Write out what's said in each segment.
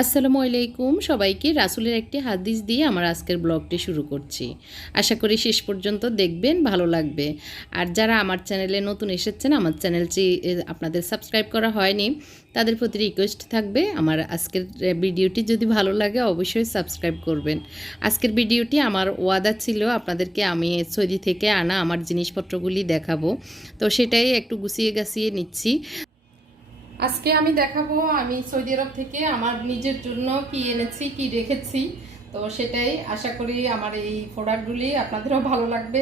আসসালামু আলাইকুম। সবাইকে রাসুলের একটি হাদিস দিয়ে আমার আজকের ব্লগটি শুরু করছি। আশা করি শেষ পর্যন্ত দেখবেন, ভালো লাগবে। আর যারা আমার চ্যানেলে নতুন এসেছেন, আমার চ্যানেলটি আপনাদের সাবস্ক্রাইব করা হয়নি, তাদের প্রতি রিকোয়েস্ট থাকবে, আমার আজকের ভিডিওটি যদি ভালো লাগে, অবশ্যই সাবস্ক্রাইব করবেন। আজকের ভিডিওটি আমার ওয়াদা ছিল, আপনাদেরকে আমি সৌদি থেকে আনা আমার জিনিসপত্রগুলি দেখাবো। তো সেটাই একটু গুছিয়ে গাছিয়ে নিচ্ছি। আজকে আমি দেখাবো, আমি সৌদি আরব থেকে আমার নিজের জন্য কি এনেছি, কি রেখেছি। তো সেটাই আশা করি আমার এই প্রোডাক্টগুলি আপনাদেরও ভালো লাগবে।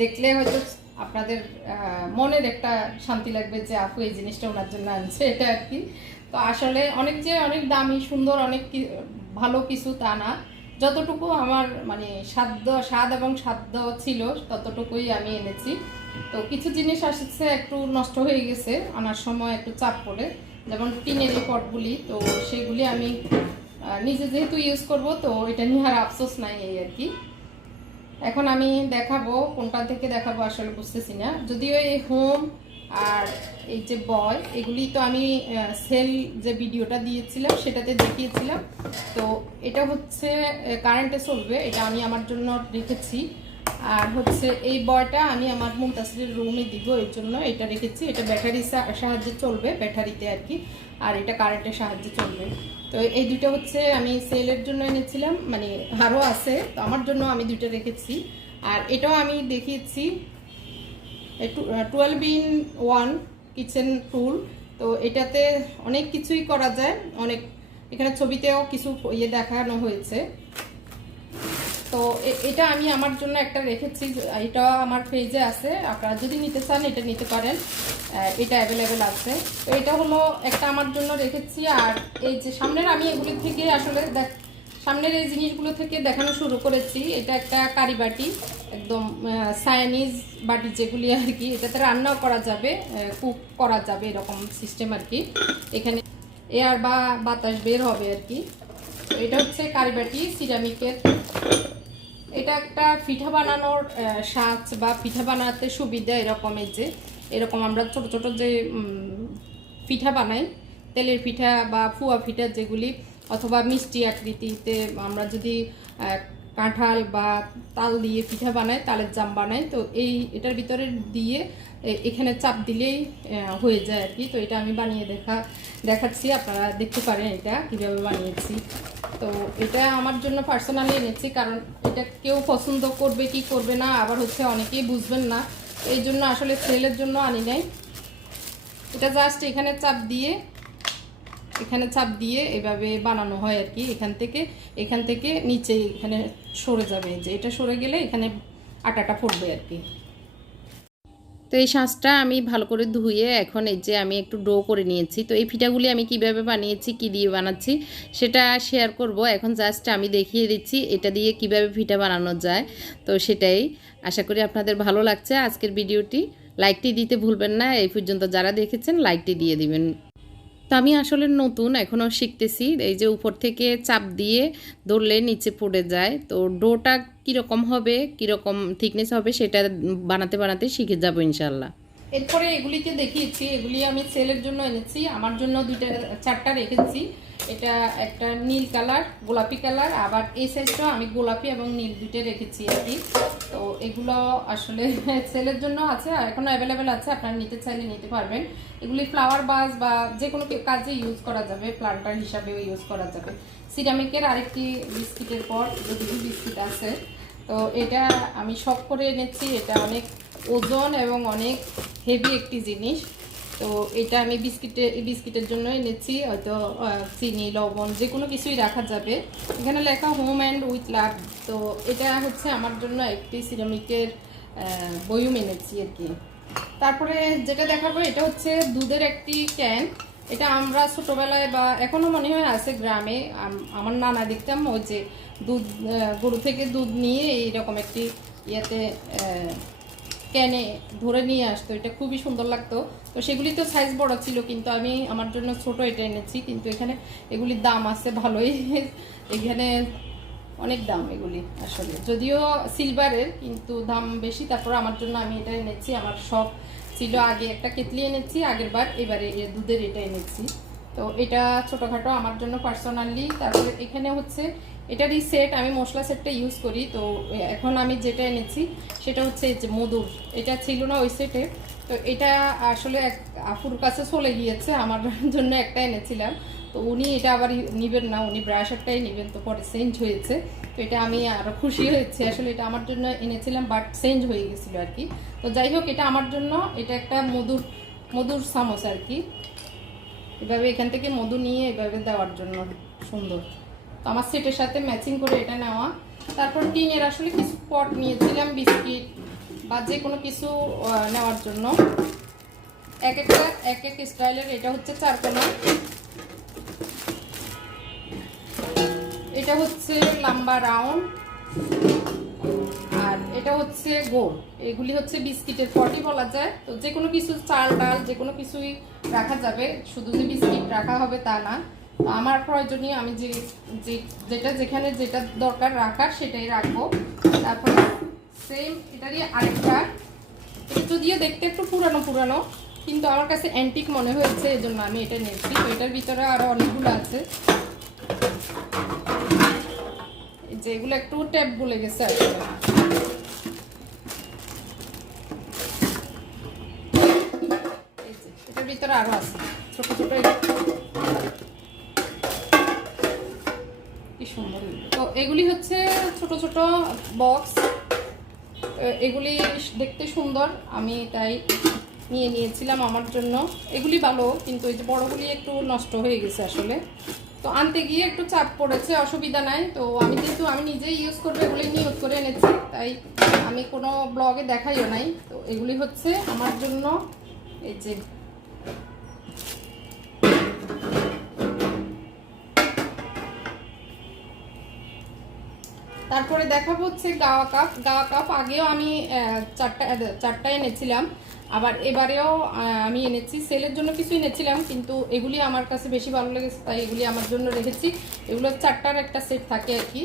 দেখলে হয়তো আপনাদের মনের একটা শান্তি লাগবে যে আপু এই জিনিসটা ওনার জন্য আনছে, এটা আর কি। তো আসলে অনেক যে অনেক দামি, সুন্দর, অনেক ভালো কিছু তা না। যতটুকু আমার মানে সাধ্য, স্বাদ এবং সাধ্য ছিল, ততটুকুই আমি এনেছি। তো কিছু জিনিস আসছে একটু নষ্ট হয়ে গেছে, আনার সময় একটু চাপ পড়ে। যেমন টিনের এই পটগুলি, তো সেগুলি আমি নিজে যেহেতু ইউজ করব, তো এটা নিয়ে আর আফসোস নাই এই আর কি। এখন আমি দেখাবো, কোনটা থেকে দেখাবো আসলে বুঝতেছি না। যদিও এই হোম আর এই যে বয় এগুলি তো আমি সেল যে ভিডিওটা দিয়েছিলাম, সেটাতে দেখিয়েছিলাম। তো এটা হচ্ছে কারেন্টে চলবে, এটা আমি আমার জন্য রেখেছি। আর হচ্ছে, এই বয়টা আমি আমার মুমতাসিরের রুমে দিব, এর জন্য এটা রেখেছি। এটা ব্যাটারি সাহায্যে চলবে, ব্যাটারিতে আর কি। আর এটা কারেন্টের সাহায্যে চলবে। তো এই দুটো হচ্ছে আমি সেলের জন্য এনেছিলাম মানে আরও আছে, তো আমার জন্য আমি দুটো রেখেছি। আর এটাও আমি দেখিয়েছি twelve in one kitchen tool তো এটাতে অনেক কিছুই করা যায়, অনেক, এখানে ছবিতেও কিছু ইয়ে দেখানো হয়েছে। তো এটা আমি আমার জন্য একটা রেখেছি, এটা আমার পেজে আছে, আপনারা যদি নিতে চান এটা নিতে পারেন এটা অ্যাভেলেবেল আছে। তো এটা হলো একটা আমার জন্য রেখেছি, আর এই যে সামনের আমি এগুলি থেকে আসলে দেখ সামনের এই জিনিসগুলো থেকে দেখানো শুরু করেছি। এটা একটা কারি বাটি, একদম সায়ানিজ বাটি যেগুলি আর কি। এটাতে রান্নাও করা যাবে কুক করা যাবে এরকম সিস্টেম আর কি। এখানে এয়ার বা বাতাস বের হবে আর কি। এটা হচ্ছে কারি বাটি সিরামিকের এটা একটা পিঠা বানানোর সাজ বা পিঠা বানাতে সুবিধা এরকমের যে। এরকম আমরা ছোট ছোট যে পিঠা বানাই, তেলের পিঠা বা ফুয়া পিঠা যেগুলি অথবা মিষ্টি আকৃতিতে আমরা যদি কাঁঠাল বা তাল দিয়ে পিঠা বানাই, তালের জাম বানাই, তো এই এটার ভিতরে দিয়ে এখানে চাপ দিলেই হয়ে যায় আর কি। তো এটা আমি বানিয়ে দেখা, দেখাচ্ছি, আপনারা দেখতে পারেন এটা কীভাবে বানিয়েছি। তো এটা আমার জন্য পার্সোনালি এনেছি, কারণ এটা কেউ পছন্দ করবে কি করবে না, আবার হচ্ছে অনেকেই বুঝবেন না। এই জন্য আসলে সেলের জন্য আনি নাই। এটা জাস্ট এখানে চাপ দিয়ে এখানে চাপ দিয়ে এভাবে বানানো হয় আর কি। এখান থেকে এখান থেকে নিচে এখানে সরে যাবে। যে এটা সরে গেলে এখানে আটাটা পড়বে আর কি। তো এই শাঁসটা আমি ভালো করে ধুয়ে এখন এই যে আমি একটু ডো করে নিয়েছি। তো এই পিঠাগুলি আমি কীভাবে বানিয়েছি, কি দিয়ে বানাচ্ছি, সেটা শেয়ার করব। এখন জাস্ট আমি দেখিয়ে দিচ্ছি এটা দিয়ে কীভাবে পিঠা বানানো যায়। তো সেটাই। আশা করি আপনাদের ভালো লাগছে আজকের ভিডিওটি। লাইকটি দিতে ভুলবেন না। এই পর্যন্ত যারা দেখেছেন, লাইকটি দিয়ে দিবেন। তো আমি আসলে নতুন এখনও শিখতেছি। এই যে উপর থেকে চাপ দিয়ে ধরলে নিচে পড়ে যায়। তো ডোটা কীরকম হবে, কীরকম থিকনেস হবে সেটা বানাতে বানাতে শিখে যাব ইনশাল্লাহ এরপরে এগুলিকে দেখিয়েছি। এগুলি আমি সেলের জন্য এনেছি। আমার জন্য দুইটা, চারটা রেখেছি। এটা একটা নীল কালার, গোলাপি কালার, আবার এই সাইজটাও আমি গোলাপি এবং নীল দুইটা রেখেছি আর কি। তো এগুলো আসলে সেলের জন্য আছে আর এখনও অ্যাভেলেবেল আছে, আপনারা নিতে চাইলে নিতে পারবেন। এগুলি ফ্লাওয়ার বাস বা যে কোনো কাজে ইউজ করা যাবে প্লান্টার হিসাবেও ইউজ করা যাবে। সিরামিকের আরেকটি বিস্কিটের পর যদি বিস্কিট আছে। তো এটা আমি শখ করে এনেছি, এটা অনেক ওজন এবং অনেক হেভি একটি জিনিস। তো এটা আমি বিস্কিটে বিস্কিটের জন্য এনেছি, হয়তো চিনি, লবণ যে কোনো কিছুই রাখা যাবে। এখানে লেখা হোম অ্যান্ড উইথ লাভ তো এটা হচ্ছে আমার জন্য একটি সিরামিকের বয়ুম এনেছি আর কি। তারপরে যেটা দেখাবো, এটা হচ্ছে দুধের একটি ক্যান এটা আমরা ছোটোবেলায় বা এখনও মনে হয় আছে গ্রামে, আম- আমার নানা দেখতাম ওই যে দুধ গরু থেকে দুধ নিয়ে এইরকম একটি ইয়েতে ক্যানে ধরে নিয়ে আসতো। এটা খুবই সুন্দর লাগতো। তো সেগুলি তো সাইজ বড় ছিল, কিন্তু আমি আমার জন্য ছোট এটা এনেছি, কিন্তু এখানে এগুলির দাম আছে ভালোই। এখানে অনেক দাম এগুলি আসলে। যদিও সিলভারের কিন্তু দাম বেশি, তারপর আমার জন্য আমি এটা এনেছি। আমার শখ ছিল আগে একটা কেতলি এনেছি, আগের বার এবারে দুধের এটা এনেছি। তো এটা ছোটোখাটো আমার জন্য পার্সোনালি তারপরে এখানে হচ্ছে এটারই সেট আমি মশলা সেটটা ইউজ করি। তো, এখন আমি যেটা এনেছি, সেটা হচ্ছে যে মধুর। এটা ছিল না ওই সেটে তো এটা আসলে এক আফুর কাছে চলে গিয়েছে, আমার জন্য একটা এনেছিলাম। তো উনি এটা আবার নিবেন না, উনি ব্রাশারটাই নেবেন। তো পরে চেঞ্জ হয়েছে। তো এটা আমি আরও খুশি হয়েছি। আসলে এটা আমার জন্য এনেছিলাম বাট চেঞ্জ হয়ে গেছিল আর কি। তো যাই হোক, এটা আমার জন্য, এটা একটা মধুর মধুর চামচ আর কি। এভাবে এখান থেকে মধু নিয়ে এভাবে দেওয়ার জন্য সুন্দর। তো আমার সেটের সাথে ম্যাচিং করে এটা নেওয়া। তারপর টিনের আসলে কিছু পট নিয়েছিলাম, বিস্কিট বা যে কোনো কিছু নেওয়ার জন্য। এক একটা, এক এক স্টাইলের, এটা হচ্ছে চারকোনা। এটা হচ্ছে লম্বা রাউন্ড আর এটা হচ্ছে গোল। এগুলি হচ্ছে বিস্কিটের পটি বলা যায়। তো যে কোনো কিছু চাল, ডাল, যে কোনো কিছুই রাখা যাবে। শুধু যে বিস্কিট রাখা হবে তা না। আমার প্রয়োজনীয় আমি যে যেটা যেখানে যেটা দরকার রাখার সেটাই রাখব। তারপরে সেম এটারই আরেকটা। এটা যদিও দেখতে একটু পুরানো পুরানো কিন্তু আমার কাছে অ্যান্টিক মনে হয়েছে এই জন্য আমি এটা নিয়েছি। তো এটার ভিতরে আরও অনেকগুলো আছে। যে এগুলো একটু ট্যাপ বলে গেছে যে, এটার ভিতরে আরও আছে। ছোট ছোট তো এগুলি হচ্ছে ছোট ছোট বক্স এগুলি দেখতে সুন্দর। আমি তাই নিয়ে নিয়েছিলাম আমার জন্য। এগুলি ভালো, কিন্তু এই যে বড়গুলি একটু নষ্ট হয়ে গেছে আসলে। তো আনতে গিয়ে একটু চাপ পড়েছে, অসুবিধা নাই। তো আমি যেহেতু আমি নিজেই ইউজ করব, এগুলি নিউজ করে এনেছি। তাই আমি কোনো ব্লগে দেখাইও নাই। তো এগুলি হচ্ছে আমার জন্য, এই যে তারপরে দেখাবো হচ্ছে গাওয়া কাপ। গাওয়া কাপ আগেও আমি চারটা চারটা এনেছিলাম। আবার এবারেও আমি এনেছি। সেলের জন্য কিছু এনেছিলাম কিন্তু এগুলি আমার কাছে বেশি ভালো লেগেছে তাই এগুলি আমার জন্য রেখেছি। এগুলো চারটার একটা সেট থাকে আর কি।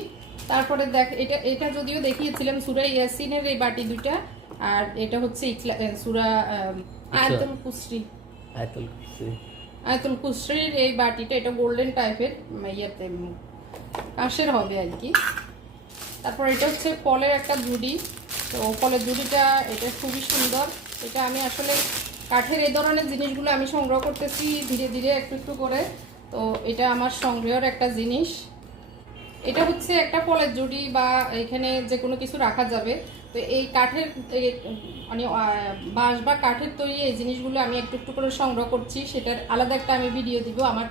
তারপরে দেখ এটা এটা যদিও দেখিয়েছিলাম সুরা ইয়াসিনের এই বাটি দুইটা আর এটা হচ্ছে ইকলা- সুরা আহ, আয়াতুল কুসরি। আয়তুল আয়াতুল কুসরির এই বাটিটা এটা গোল্ডেন টাইপের ইয়েতে কাঁসের হবে আর কি। তারপর এটা হচ্ছে ফলের একটা জুড়ি তো ফলের জুড়িটা এটা খুবই সুন্দর। এটা আমি আসলে কাঠের এই ধরনের জিনিসগুলো আমি সংগ্রহ করতেছি ধীরে ধীরে, একটু একটু করে। তো এটা আমার সংগ্রহের একটা জিনিস। এটা হচ্ছে একটা ফলের জুড়ি বা এখানে যে কোনো কিছু রাখা যাবে। তো এই কাঠের মানে বাঁশ বা কাঠের তৈরি এই জিনিসগুলো আমি একটু একটু করে সংগ্রহ করছি। সেটার আলাদা একটা আমি ভিডিও দিব। আমার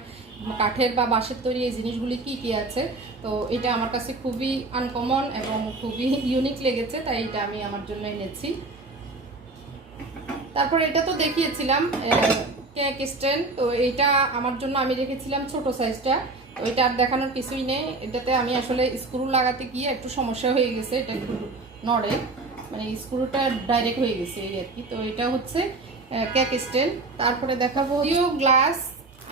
কাঠের বা বাঁশের তৈরি এই জিনিসগুলি কি কি আছে? তো এটা আমার কাছে খুবই আনকমন এবং খুবই ইউনিক লেগেছে, তাই এটা আমি আমার জন্য এনেছি। তারপর এটা তো দেখিয়েছিলাম কেক স্ট্যান্ড, তো এইটা আমার জন্য আমি রেখেছিলাম ছোট সাইজটা। তো এটা আর দেখানোর কিছুই নেই, এটাতে আমি আসলে স্ক্রু লাগাতে গিয়ে একটু সমস্যা হয়ে গেছে, এটা একটু নড়ে মানে স্ক্রুটা ডাইরেক্ট হয়ে গেছে এই আর কি। তো এটা হচ্ছে কেক স্ট্যান্ড। তারপরে দেখাবো ইও গ্লাস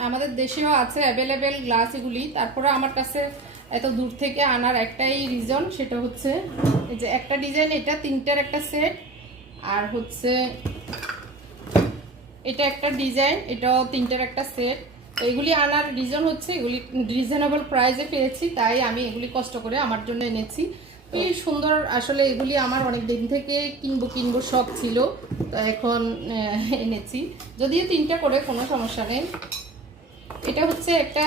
আমাদের দেশেও আছে অ্যাভেলেবেল গ্লাস এগুলি। তারপরে আমার কাছে এত দূর থেকে আনার একটাই রিজন সেটা হচ্ছে যে একটা ডিজাইন এটা, তিনটার একটা সেট আর হচ্ছে এটা একটা ডিজাইন এটাও তিনটার একটা সেট এগুলি আনার রিজন হচ্ছে, এগুলি রিজনেবল প্রাইসে পেয়েছি, তাই আমি এগুলি কষ্ট করে আমার জন্য এনেছি। এই সুন্দর আসলে এগুলি আমার অনেক দিন থেকে কিনবো কিনবো শখ ছিল, তো এখন এনেছি। যদিও তিনটা করে কোনো সমস্যা নেই। এটা হচ্ছে একটা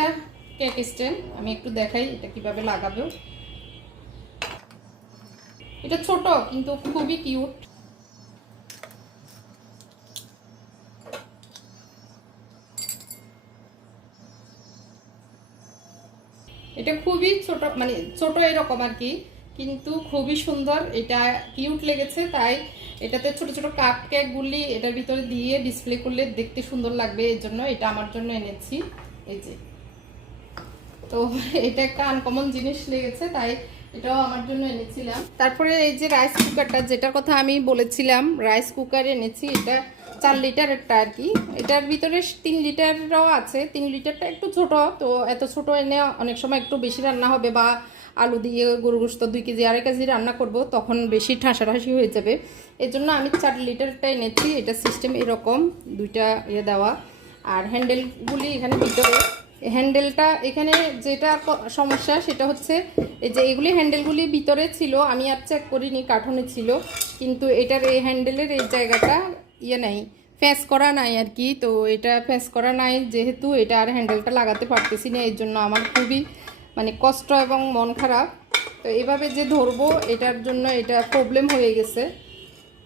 কেক স্ট্যান্ড। আমি একটু দেখাই এটা কীভাবে লাগাবো এটা ছোট, কিন্তু খুবই কিউট। এটা খুবই ছোট মানে ছোট এরকম আর কি। কিন্তু খুবই সুন্দর। এটা কিউট লেগেছে, তাই এটাতে ছোট ছোট কাপ কেকগুলি এটার ভিতরে দিয়ে ডিসপ্লে করলে দেখতে সুন্দর লাগবে, এর জন্য এটা আমার জন্য এনেছি। এই যে। তো এটা একটা আনকমন জিনিস লেগেছে, তাই এটাও আমার জন্য এনেছিলাম। তারপরে এই যে রাইস কুকারটা যেটার কথা আমি বলেছিলাম রাইস কুকার এনেছি, এটা চার লিটার একটা আর কি। এটার ভিতরে তিন লিটারও আছে, তিন লিটারটা একটু ছোট, তো এত ছোট এনে অনেক সময় একটু বেশি রান্না হবে বা আলু দিয়ে গরু গোস্ত দুই কেজি, আড়াই কেজি রান্না করব, তখন বেশি ঠাসাঠাসি হয়ে যাবে। এই জন্য আমি চার লিটারটা এনেছি, এটা সিস্টেম এরকম, দুইটা ইয়ে দেওয়া। আর হ্যান্ডেলগুলি এখানে ভিতরে হ্যান্ডেলটা এখানে যেটা সমস্যা সেটা হচ্ছে, এই যে এগুলি হ্যান্ডেলগুলি ভিতরে ছিল, আমি আর চেক করিনি, কার্টুনে ছিল, কিন্তু এটার এই হ্যান্ডেলের এই জায়গাটা ইয়ে নাই ফ্যাস করা নাই আর কি। তো এটা ফ্যাস করা নাই, যেহেতু এটা আর হ্যান্ডেলটা লাগাতে পারতেছি না এর জন্য আমার খুবই মানে কষ্ট এবং মন খারাপ। তো এভাবে যে ধরবো, এটার জন্য এটা প্রবলেম হয়ে গেছে।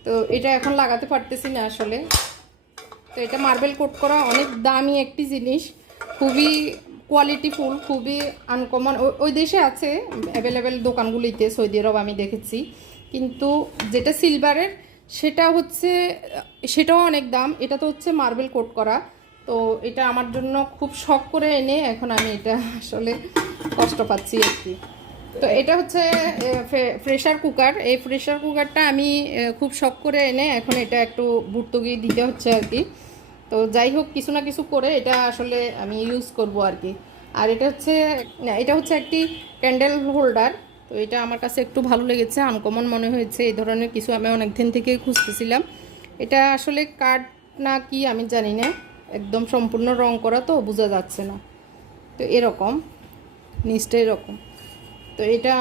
তো এটা এখন লাগাতে পারতেছি না আসলে। তো এটা মার্বেল কোট করা অনেক দামি একটি জিনিস। খুবই কোয়ালিটিফুল খুবই আনকমন ওই দেশে আছে অ্যাভেলেবেল দোকানগুলিতে, সৌদি আরব আমি দেখেছি। কিন্তু যেটা সিলভারের সেটা হচ্ছে, সেটাও অনেক দাম। এটা তো হচ্ছে মার্বেল কোট করা। তো এটা আমার জন্য খুব শখ করে এনে এখন আমি এটা আসলে কষ্ট পাচ্ছি আর কি তো এটা হচ্ছে প্রেশার কুকার। এই প্রেশার কুকারটা আমি খুব শখ করে এনে এখন এটা একটু ভুর্তুকি দিতে হচ্ছে আর কি। তো যাই হোক, কিছু না কিছু করে এটা আসলে আমি ইউজ করব আর কি। আর এটা হচ্ছে এটা হচ্ছে একটি ক্যান্ডেল হোল্ডার তো এটা আমার কাছে একটু ভালো লেগেছে আনকমন মনে হয়েছে। এই ধরনের কিছু আমি অনেক দিন থেকে খুঁজতেছিলাম। এটা আসলে কাঠ না কি আমি জানি না। একদম সম্পূর্ণ রং করা তো বোঝা যাচ্ছে না। তো এরকম নিচটা এরকম। তো এটা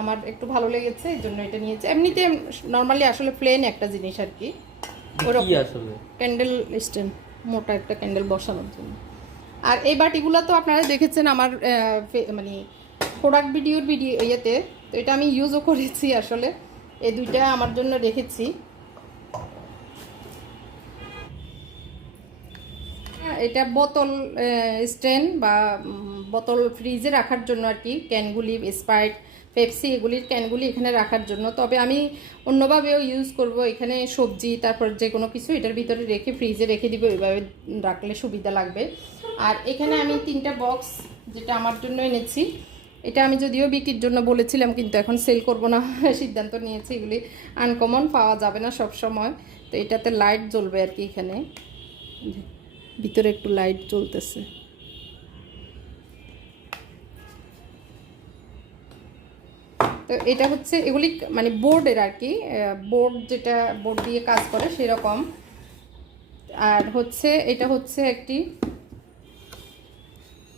আমার একটু ভালো লেগেছে এই জন্য এটা নিয়েছি। এমনিতে নর্মালি আসলে প্লেন একটা জিনিস আর কি। ওরকম ক্যান্ডেল স্ট্যান্ড মোটা একটা ক্যান্ডেল বসানোর জন্য। আর এই বাটিগুলো তো আপনারা দেখেছেন আমার মানে প্রোডাক্ট ভিডিওর ভিডিও ইয়েতে। তো এটা আমি ইউজও করেছি আসলে। এই দুইটা আমার জন্য রেখেছি। এটা বোতল স্ট্যান্ড বা বোতল ফ্রিজে রাখার জন্য আর কি, ক্যানগুলি, স্প্রাইট, পেপসি এগুলির ক্যানগুলি এখানে রাখার জন্য। তবে আমি অন্যভাবেও ইউজ করব, এখানে সবজি, তারপর যে কোনো কিছু এটার ভিতরে রেখে, ফ্রিজে রেখে দিব, এভাবে রাখলে সুবিধা লাগবে। আর এখানে আমি তিনটা বক্স যেটা আমার জন্য এনেছি, এটা আমি যদিও বিক্রির জন্য বলেছিলাম, কিন্তু এখন সেল করব না, সিদ্ধান্ত নিয়েছি, এগুলি আনকমন পাওয়া যাবে না সব সময় তো এটাতে লাইট জ্বলবে আর কি এখানে। ভিতরে একটু লাইট জ্বলতেছে। তো এটা হচ্ছে, এগুলি মানে বোর্ডের আর কি বোর্ড যেটা বোর্ড দিয়ে কাজ করে সেরকম। আর হচ্ছে, এটা হচ্ছে একটি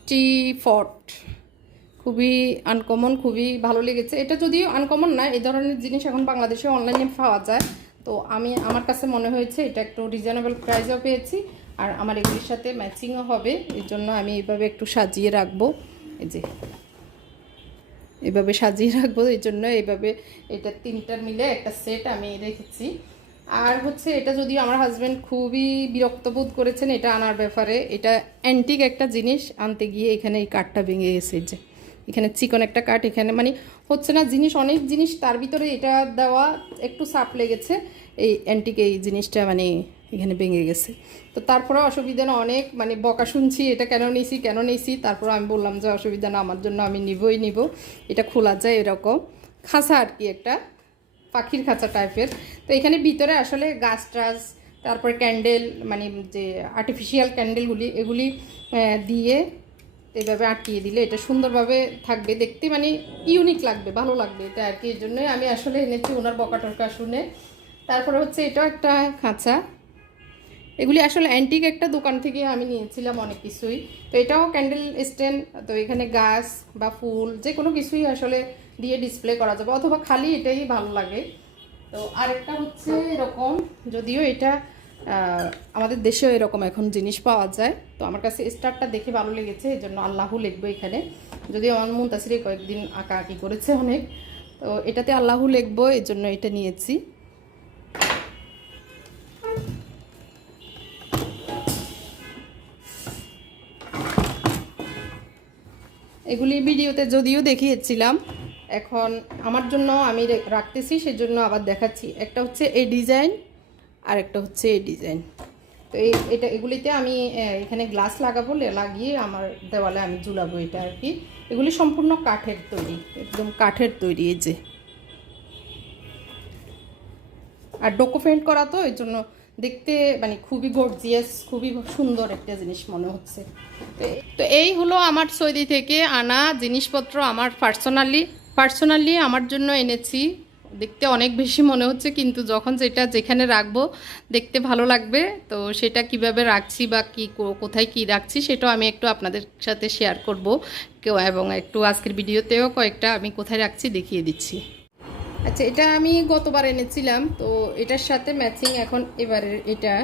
টি ফট খুবই আনকমন খুবই ভালো লেগেছে। এটা যদিও আনকমন না এই ধরনের জিনিস এখন বাংলাদেশে অনলাইনে পাওয়া যায়। তো আমি, আমার কাছে মনে হয়েছে এটা একটু রিজনেবল প্রাইসও পেয়েছি। আর আমার এগুলির সাথে ম্যাচিংও হবে, এর জন্য আমি এইভাবে একটু সাজিয়ে রাখব। এই যে, এভাবে সাজিয়ে রাখব এই জন্য এইভাবে এটা তিনটার মিলে একটা সেট আমি রেখেছি। আর হচ্ছে এটা যদিও আমার হাজব্যান্ড খুবই বিরক্ত বোধ করেছেন, এটা আনার ব্যাপারে। এটা অ্যান্টিক একটা জিনিস, আনতে গিয়ে এখানে এই কাঠটা ভেঙে গেছে যে। এখানে চিকন একটা কাঠ, এখানে মানে হচ্ছে না, জিনিস, অনেক জিনিস তার ভিতরে এটা দেওয়া একটু সাপ লেগেছে। এই অ্যান্টিক এই জিনিসটা মানে এখানে ভেঙে গেছে। তো তারপরে অসুবিধা না, অনেক মানে বকা শুনছি, এটা কেন নিছি কেন নিছি তারপর আমি বললাম যে অসুবিধা না, আমার জন্য আমি নিবই নিব, এটা খোলা যায় এরকম। খাঁচা আর কি একটা, পাখির খাঁচা টাইপের তো এখানে ভিতরে আসলে গাছ টাছ, তারপর ক্যান্ডেল মানে যে আর্টিফিশিয়াল ক্যান্ডেলগুলি এগুলি দিয়ে এইভাবে আটকিয়ে দিলে এটা সুন্দরভাবে থাকবে, দেখতে মানে ইউনিক লাগবে, ভালো লাগবে এটা আর কি, এর জন্যই আমি আসলে এনেছি ওনার বকা টরকা শুনে। তারপরে হচ্ছে এটাও একটা খাঁচা। এগুলি আসলে অ্যান্টিক একটা দোকান থেকে আমি নিয়েছিলাম অনেক কিছুই। তো এটাও ক্যান্ডেল স্ট্যান্ড তো এখানে গাছ বা ফুল যে কোনো কিছুই আসলে দিয়ে ডিসপ্লে করা যাবে, অথবা খালি এটাই ভালো লাগে। তো আরেকটা হচ্ছে এরকম, যদিও এটা আমাদের দেশেও এরকম এখন জিনিস পাওয়া যায়। তো আমার কাছে স্টারটা দেখে ভালো লেগেছে এই জন্য আল্লাহ লিখব এখানে। যদিও আমার মুন্তাসিরে কয়েকদিন আঁকা আঁকি করেছে অনেক, তো এটাতে আল্লাহ লিখব এই জন্য এটা নিয়েছি। এগুলি ভিডিওতে যদিও দেখিয়েছিলাম, এখন আমার জন্য আমি রাখতেছি, সেজন্য আবার দেখাচ্ছি। একটা হচ্ছে এই ডিজাইন, আর একটা হচ্ছে এই ডিজাইন। তো এই, এটা, এগুলিতে আমি এখানে গ্লাস লাগাবো লাগিয়ে আমার দেওয়ালে আমি ঝুলাবো এটা আর কি। এগুলি সম্পূর্ণ কাঠের তৈরি, একদম কাঠের তৈরি এই যে। আর ডোকো পেন্ট করা তো এই জন্য দেখতে মানে খুবই গর্জিয়াস খুবই সুন্দর একটা জিনিস মনে হচ্ছে। তো এই- হলো আমার সৌদি থেকে আনা জিনিসপত্র আমার পার্সোনালি পার্সোনালি আমার জন্য এনেছি। দেখতে অনেক বেশি মনে হচ্ছে, কিন্তু যখন যেটা যেখানে রাখব, দেখতে ভালো লাগবে। তো সেটা কীভাবে রাখছি বা কি কোথায় কি রাখছি সেটাও আমি একটু আপনাদের সাথে শেয়ার করব। কেউ এবং একটু আজকের ভিডিওতেও কয়েকটা আমি কোথায় রাখছি দেখিয়ে দিচ্ছি। আচ্ছা এটা আমি গতবার এনেছিলাম, তো এটার সাথে ম্যাচিং এখন এবারের এটা।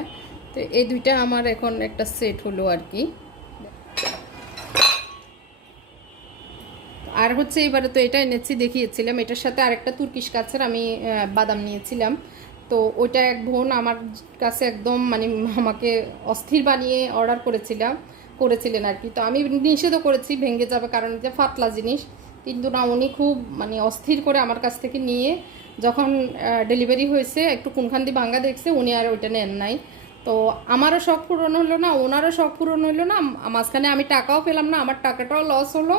তো এই দুইটা আমার এখন একটা সেট হলো আর কি। আর হচ্ছে এবারে তো এটা এনেছি, দেখিয়েছিলাম। এটার সাথে আরেকটা তুর্কিশ কাছের আমি বাদাম নিয়েছিলাম। তো ওইটা এক বোন আমার কাছে একদম মানে আমাকে অস্থির বানিয়ে অর্ডার করেছিলাম, করেছিলেন আর কি। তো আমি নিষেধও করেছি, ভেঙে যাবে কারণ এটা ফাতলা জিনিস। কিন্তু না, উনি খুব মানে অস্থির করে আমার কাছ থেকে নিয়ে যখন ডেলিভারি হয়েছে, একটু কোনখান দিয়ে ভাঙ্গা দেখছে, উনি আর ওইটা নেন নাই। তো আমারও শখ পূরণ হলো না, ওনারও শখ পূরণ হলো না, মাঝখানে আমি টাকাও পেলাম না, আমার টাকাটাও লস হলো,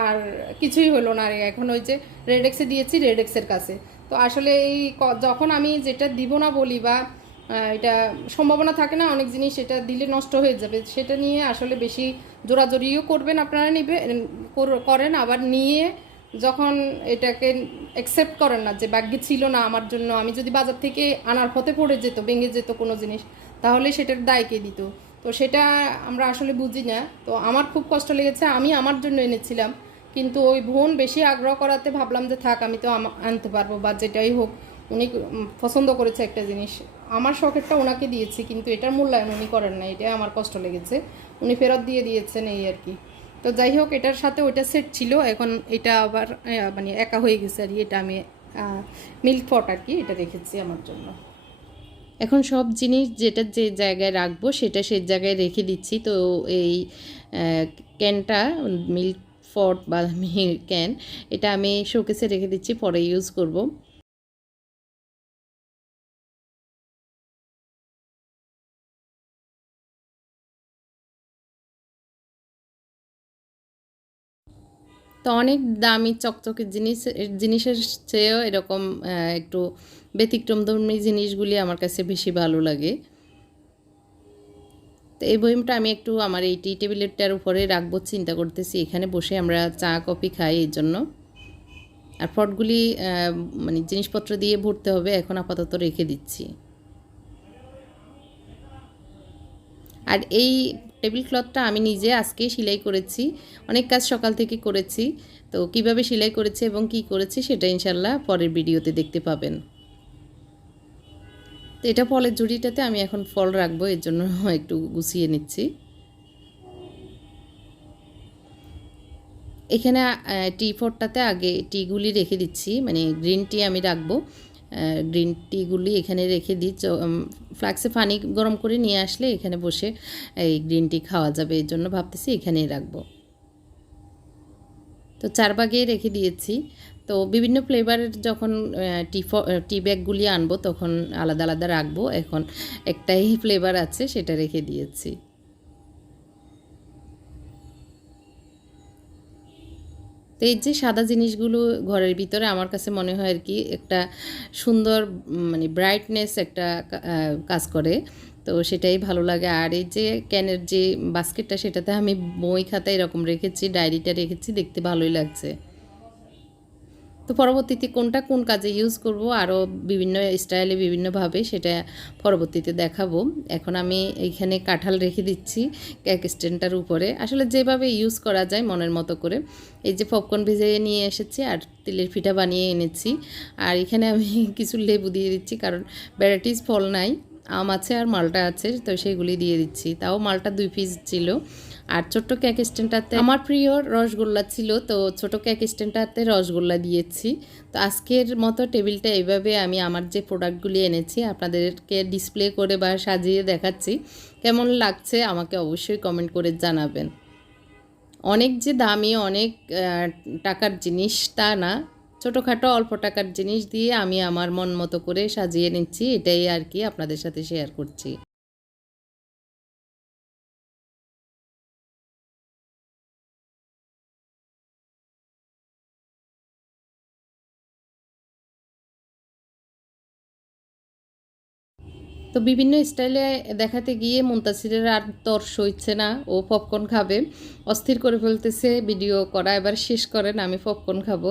আর কিছুই হলো না এখন ওই যে রেডেক্সে দিয়েছি রেডেক্সের কাছে। তো আসলে এই যখন আমি যেটা দিব না বলি বা এটা সম্ভাবনা থাকে না, অনেক জিনিস এটা দিলে নষ্ট হয়ে যাবে। সেটা নিয়ে আসলে বেশি জোরাজোরিও করবেন আপনারা নিবে, কর- করেন, আবার নিয়ে যখন এটাকে অ্যাকসেপ্ট করেন না যে ভাগ্যে ছিল না আমার জন্য, আমি যদি বাজার থেকে আনার পথে পড়ে যেত, ভেঙে যেত কোনো জিনিস, তাহলে সেটার দায় কে দিত? তো সেটা আমরা আসলে বুঝি না। তো আমার খুব কষ্ট লেগেছে, আমি আমার জন্য এনেছিলাম, কিন্তু ওই বোন বেশি আগ্রহ করাতে ভাবলাম যে থাক, আমি তো আনতে পারব বা যেটাই হোক। উনি পছন্দ করেছে একটা জিনিস। আমার শখেরটা ওনাকে দিয়েছি, কিন্তু এটার মূল্যায়ন উনি করেন না এটাই আমার কষ্ট লেগেছে। উনি ফেরত দিয়ে দিয়েছেন এই আর কি। তো যাই হোক, এটার সাথে ওইটা সেট ছিল, এখন এটা আবার মানে একা হয়ে গেছে আর এটা আমি মিল্ক পট আর কি, এটা রেখেছি আমার জন্য। এখন সব জিনিস যেটা যে জায়গায় রাখব, সেটা সেই জায়গায় রেখে দিচ্ছি। তো এই ক্যানটা মিল্ক ফট বা মিল্ক ক্যান এটা আমি শোকেসে রেখে দিচ্ছি, পরে ইউজ করব। তো অনেক দামি চকচকে জিনিস, জিনিসের চেয়েও এরকম একটু ব্যতিক্রমধর্মী জিনিসগুলি আমার কাছে বেশি ভালো লাগে। তো এই বইমটা আমি একটু আমার এই টি টেবিলেরটার উপরে রাখব, চিন্তা করতেছি। এখানে বসে আমরা চা, কফি খাই এই জন্য। আর ফটগুলি মানে জিনিসপত্র দিয়ে ভরতে হবে, এখন আপাতত রেখে দিচ্ছি। আর এই টেবিল ক্লথটা আমি নিজে আজকে সেলাই করেছি। অনেক কাজ সকাল থেকে করেছি। তো কীভাবে সেলাই করেছি এবং কি করেছি সেটা ইনশাল্লাহ পরের ভিডিওতে দেখতে পাবেন। তো এটা ফলের জুড়িটাতে আমি এখন ফল রাখব, এর জন্য একটু গুছিয়ে নিচ্ছি। এখানে টি ফোরটাতে আগে টিগুলি রেখে দিচ্ছি মানে গ্রিন টি আমি রাখব। গ্রিন টিগুলি এখানে রেখে দিই। ফ্লাক্সে পানি গরম করে নিয়ে আসলে এখানে বসে এই গ্রিন টি খাওয়া যাবে এই জন্য ভাবতেছি এখানেই রাখব। তো চার বাগে রেখে দিয়েছি। তো বিভিন্ন ফ্লেভারের যখন টি টি ব্যাগগুলি আনব তখন আলাদা আলাদা রাখব। এখন একটাই ফ্লেভার আছে, সেটা রেখে দিয়েছি। তো এই যে সাদা জিনিসগুলো ঘরের ভিতরে আমার কাছে মনে হয় আর কি একটা সুন্দর মানে ব্রাইটনেস একটা কাজ করে। তো সেটাই ভালো লাগে। আর এই যে ক্যানের যে বাস্কেটটা, সেটাতে আমি বই খাতা এরকম রেখেছি, ডায়েরিটা রেখেছি, দেখতে ভালোই লাগছে। তো পরবর্তীতে কোনটা কোন কাজে ইউজ করব আরও বিভিন্ন স্টাইলে বিভিন্নভাবে সেটা পরবর্তীতে দেখাবো। এখন আমি এইখানে কাঁঠাল রেখে দিচ্ছি ক্যাক স্ট্যান্ডটার উপরে। আসলে যেভাবে ইউজ করা যায় মনের মতো করে। এই যে পপকর্ন ভেজে নিয়ে এসেছি আর তিলের পিঠা বানিয়ে এনেছি। আর এখানে আমি কিছু লেবু দিয়ে দিচ্ছি কারণ ভ্যারাইটিস ফল নাই। আম আছে আর মালটা আছে, তো সেগুলি দিয়ে দিচ্ছি। তাও মালটা দুই পিস ছিল। আর ছোট্ট কেক স্ট্যান্ডটাতে আমার প্রিয় রসগোল্লা ছিল, তো ছোট কেক স্ট্যান্ডটাতে রসগোল্লা দিয়েছি। তো আজকের মতো টেবিলটা এইভাবে আমি আমার যে প্রোডাক্টগুলি এনেছি, আপনাদেরকে ডিসপ্লে করে বা সাজিয়ে দেখাচ্ছি। কেমন লাগছে আমাকে অবশ্যই কমেন্ট করে জানাবেন। অনেক যে দামি, অনেক টাকার জিনিস তা না ছোটোখাটো অল্প টাকার জিনিস দিয়ে আমি আমার মন মতো করে সাজিয়ে নিচ্ছি, এটাই আর কি আপনাদের সাথে শেয়ার করছি। তো বিভিন্ন স্টাইলে দেখাতে গিয়ে মুন্তাসিরের আর তর সইছে না, ও পপকর্ন খাবে। অস্থির করে ফেলতেছে ভিডিও করা এবার শেষ করেন, আমি পপকর্ন খাব।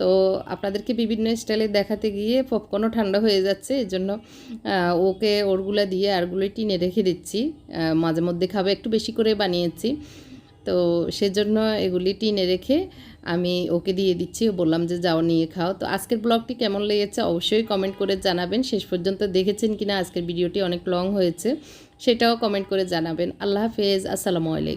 তো আপনাদেরকে বিভিন্ন স্টাইলে দেখাতে গিয়ে পপকর্নও ঠান্ডা হয়ে যাচ্ছে এই জন্য ওকে ওরগুলা দিয়ে আরগুলো টিনে রেখে দিচ্ছি। মাঝে মধ্যে খাবে, একটু বেশি করে বানিয়েছি। তো সেজন্য এগুলি টিনে রেখে আমি ওকে দিয়ে দিচ্ছি। বললাম যে, যাও নিয়ে খাও। তো আজকের ব্লগটি কেমন লেগেছে অবশ্যই কমেন্ট করে জানাবেন। শেষ পর্যন্ত দেখেছেন কিনা আজকের ভিডিওটি অনেক লং হয়েছে, সেটাও কমেন্ট করে জানাবেন। আল্লাহ হাফেজ, আসসালামু আলাইকুম।